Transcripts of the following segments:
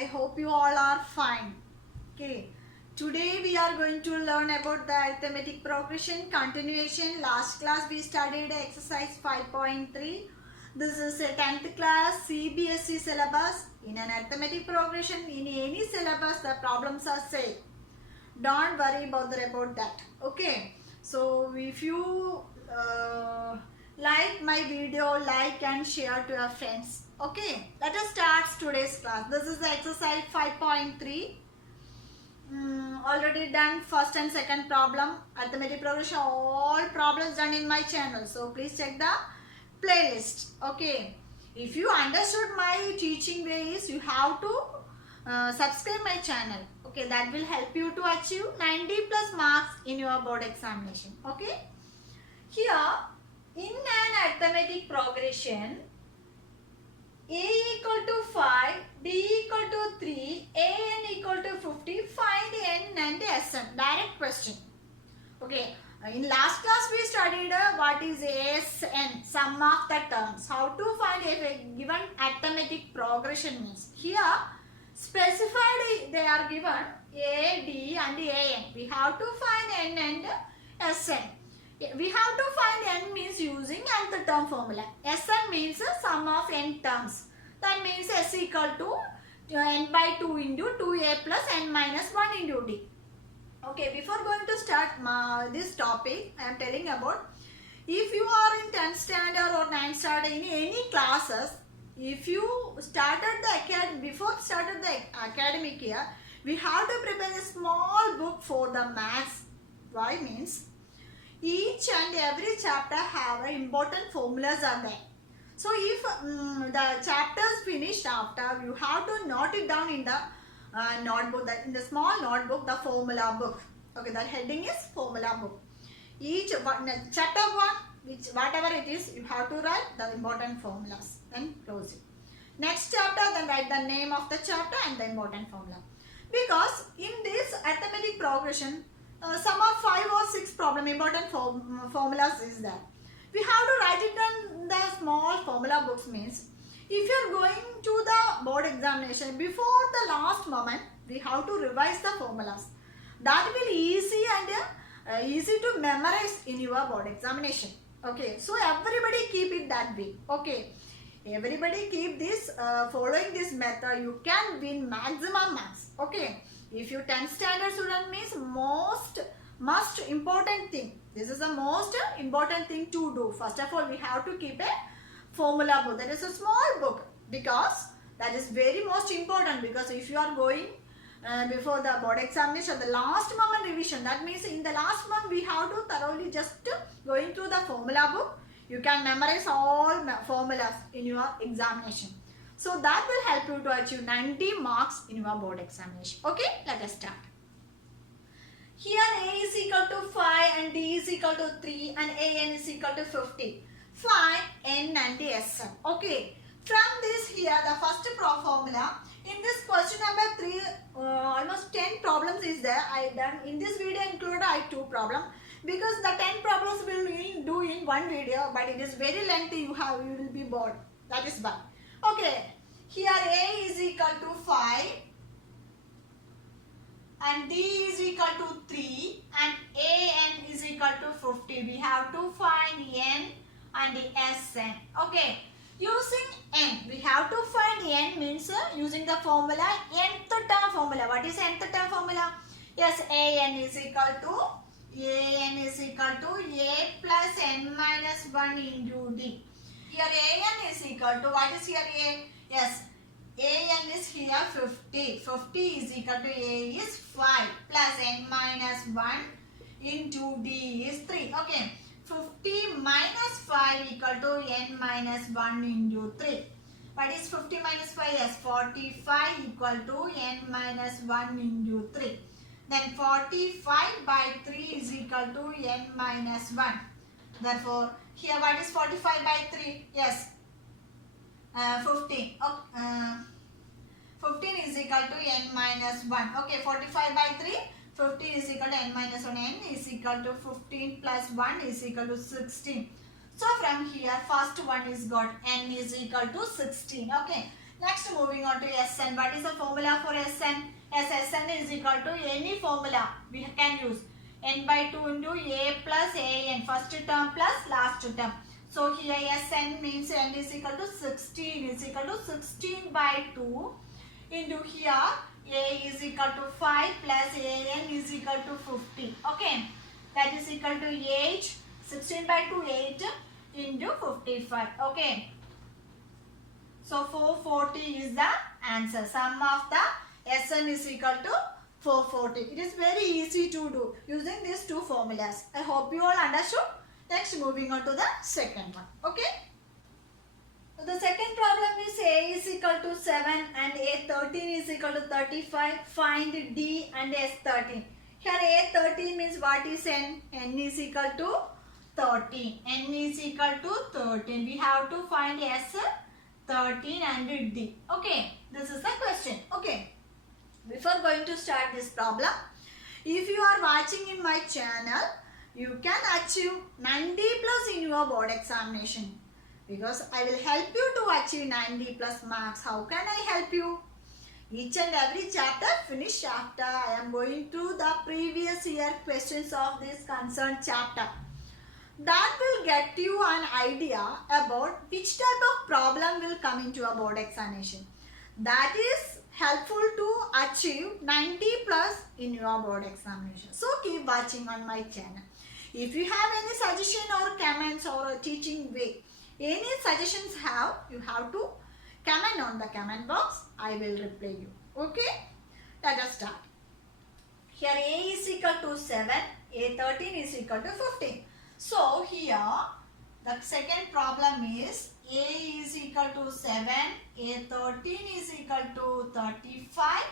I hope you all are fine. Okay. Today we are going to learn about the arithmetic progression continuation. Last class we studied exercise 5.3. This is a 10th class CBSE syllabus. In an arithmetic progression, in any syllabus, the problems are same. Don't worry bother about that. Okay. So if you like my video, like and share to your friends. Okay, let us start today's class. This is the exercise 5.3. Already done first and second problem. Arithmetic progression, all problems done in my channel. So please check the playlist. Okay. If you understood my teaching ways, you have to subscribe my channel. Okay, that will help you to achieve 90 plus marks in your board examination. Okay. Here, in an arithmetic progression, a equal to 5, b equal to 3, an equal to 50, find n and sn. Direct question. Okay, in last class we studied what is sn, sum of the terms. How to find a given arithmetic progression means. Here, specified they are given a, d and an. We have to find n and sn. We have to find n means using nth term formula. Sn means sum of n terms. That means s equal to n by 2 into 2a plus n minus 1 into d. Okay, before going to start this topic, I am telling about if you are in 10th standard or 9th standard in any classes, if you started the before started the academic year, we have to prepare a small book for the maths. Why means each and every chapter have important formulas are there. So if the chapter is finished after, you have to note it down in the notebook, in the small notebook, the formula book. Okay, that heading is formula book. Each chapter 1, whatever it is, you have to write the important formulas and close it. Next chapter, then write the name of the chapter and the important formula. Because in this arithmetic progression, some of 5 or 6 important formulas is there. We have to write it in the small formula books means if you are going to the board examination before the last moment, we have to revise the formulas. That will easy and easy to memorize in your board examination. Okay, so everybody keep it that way. Okay, everybody keep this following this method, you can win maximum marks. Okay. If you 10th standard student means most important thing. This is the most important thing to do. First of all, we have to keep a formula book. That is a small book because that is very most important, because if you are going before the board examination, the last moment revision, that means in the last month we have to thoroughly just going through the formula book. You can memorize all formulas in your examination. So that will help you to achieve 90 marks in your board examination. Okay, let us start. Here a is equal to 5 and d is equal to 3 and an is equal to 50. Find n and sn. Okay, from this here the first formula. In this question number 3, almost 10 problems is there. I done in this video included 2 problems. Because the 10 problems we will do in one video, but it is very lengthy, you will be bored. That is why. Okay, here a is equal to 5 and d is equal to 3 and an is equal to 50. We have to find n and the sn. Okay, using n, we have to find n means using the formula nth term formula. What is nth term formula? Yes, an is equal to a plus n minus 1 into d. Here an is equal to, what is here a? Yes, an is here 50. 50 is equal to a is 5 plus n minus 1 into d is 3. Okay, 50 minus 5 equal to n minus 1 into 3. What is 50 minus 5? Yes, 45 equal to n minus 1 into 3. Then 45 by 3 is equal to n minus 1. Therefore, here what is 45 by 3? Yes, 15. 15 is equal to n minus 1. Okay, 45 by 3, 15 is equal to n minus 1. N is equal to 15 plus 1 is equal to 16. So from here, first one is got n is equal to 16. Okay, Next, moving on to Sn. What is the formula for Sn? As Sn is equal to any formula we can use. N by 2 into A plus An. First term plus last term. So here Sn means n is equal to 16 is equal to 16 by 2 into here A is equal to 5 plus An is equal to 50. Okay. That is equal to 8. 16 by 2 8 into 55. Okay. So 440 is the answer. Sum of the Sn is equal to 440. It is very easy to do using these two formulas. I hope you all understood. Next, moving on to the second one. Okay. So the second problem is A is equal to 7 and A13 is equal to 35. Find D and S13. Here A13 means what is N? N is equal to 13. N is equal to 13. We have to find S13 and D. Okay. This is the question. Okay. Before going to start this problem, if you are watching in my channel, you can achieve 90 plus in your board examination. Because I will help you to achieve 90 plus marks. How can I help you? Each and every chapter finish after I am going through the previous year questions of this concerned chapter. That will get you an idea about which type of problem will come into a board examination. That is helpful to achieve 90 plus in your board examination. So keep watching on my channel. If you have any suggestion or comments or a teaching way, any suggestions you have to comment on the comment box. I will reply you. Okay? Let us start. Here A is equal to 7, A13 is equal to 15. So here the second problem is A is equal to 7, A13 is equal to 35.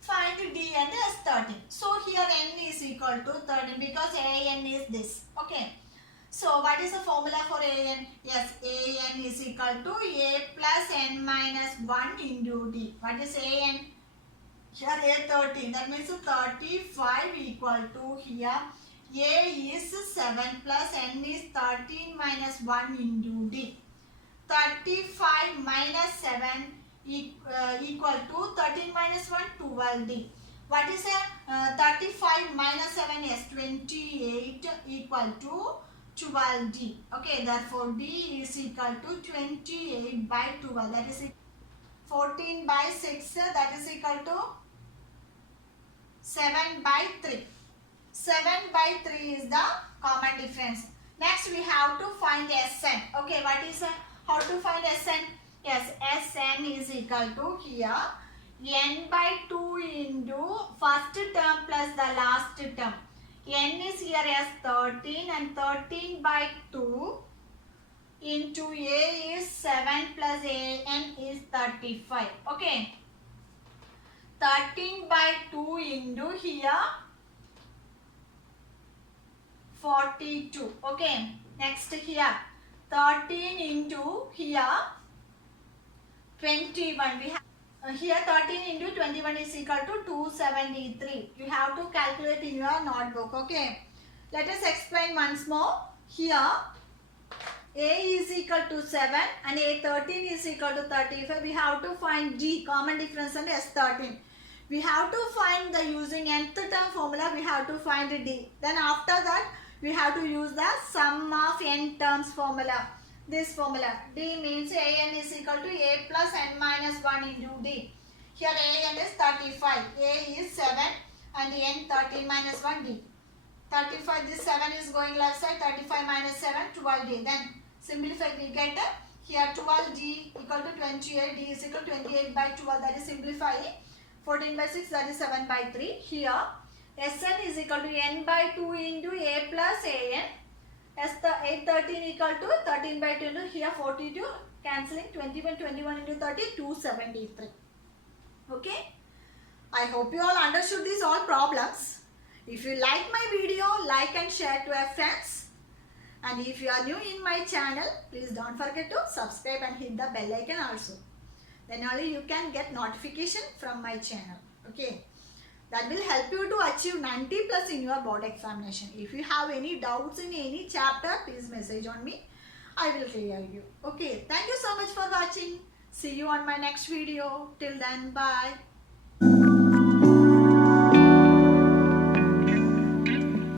Find D and S13. So here N is equal to 13 because An is this. Okay. So what is the formula for An? Yes, An is equal to A plus N minus 1 into D. What is An? Here A13. That means 35 equal to here A is 7 plus N is 13 minus 1 into D. 35 minus 7 equal to 13 minus 1, 12D. What is 35 minus 7 is 28 equal to 12D. Okay, therefore D is equal to 28 by 12. That is 14 by 6. That is equal to 7 by 3. 7 by 3 is the common difference. Next we have to find Sn. Okay, what is how to find Sn? Yes, Sn is equal to here n by 2 into first term plus the last term. N is here as 13 and 13 by 2 into A is 7 plus An is 35. Okay. 13 by 2 into here 42. Okay. Next here 13 into here 21. We have here 13 into 21 is equal to 273. You have to calculate in your notebook. Okay. Let us explain once more. Here A is equal to 7 and A13 is equal to 35. We have to find D, common difference, and S13. We have to find the using nth term formula. We have to find D. Then after that we have to use the sum of n terms formula. This formula. D means An is equal to A plus N minus 1 into D. Here An is 35. A is 7 and N 13 minus 1 D. 35, this 7 is going left side. 35 minus 7, 12D. Then simplify, we get here 12D equal to 28. D is equal to 28 by 12. That is simplify. 14 by 6, that is 7 by 3. Here Sn is equal to N by 2 into A plus An. As the A13 equal to 13 by 2 into here 42, cancelling 21 into 30, 273. Okay. I hope you all understood these all problems. If you like my video, like and share to your friends. And if you are new in my channel, please don't forget to subscribe and hit the bell icon also. Then only you can get notification from my channel. Okay. That will help you to achieve 90 plus in your board examination. If you have any doubts in any chapter, please message on me. I will clear you. Okay. Thank you so much for watching. See you on my next video. Till then, bye.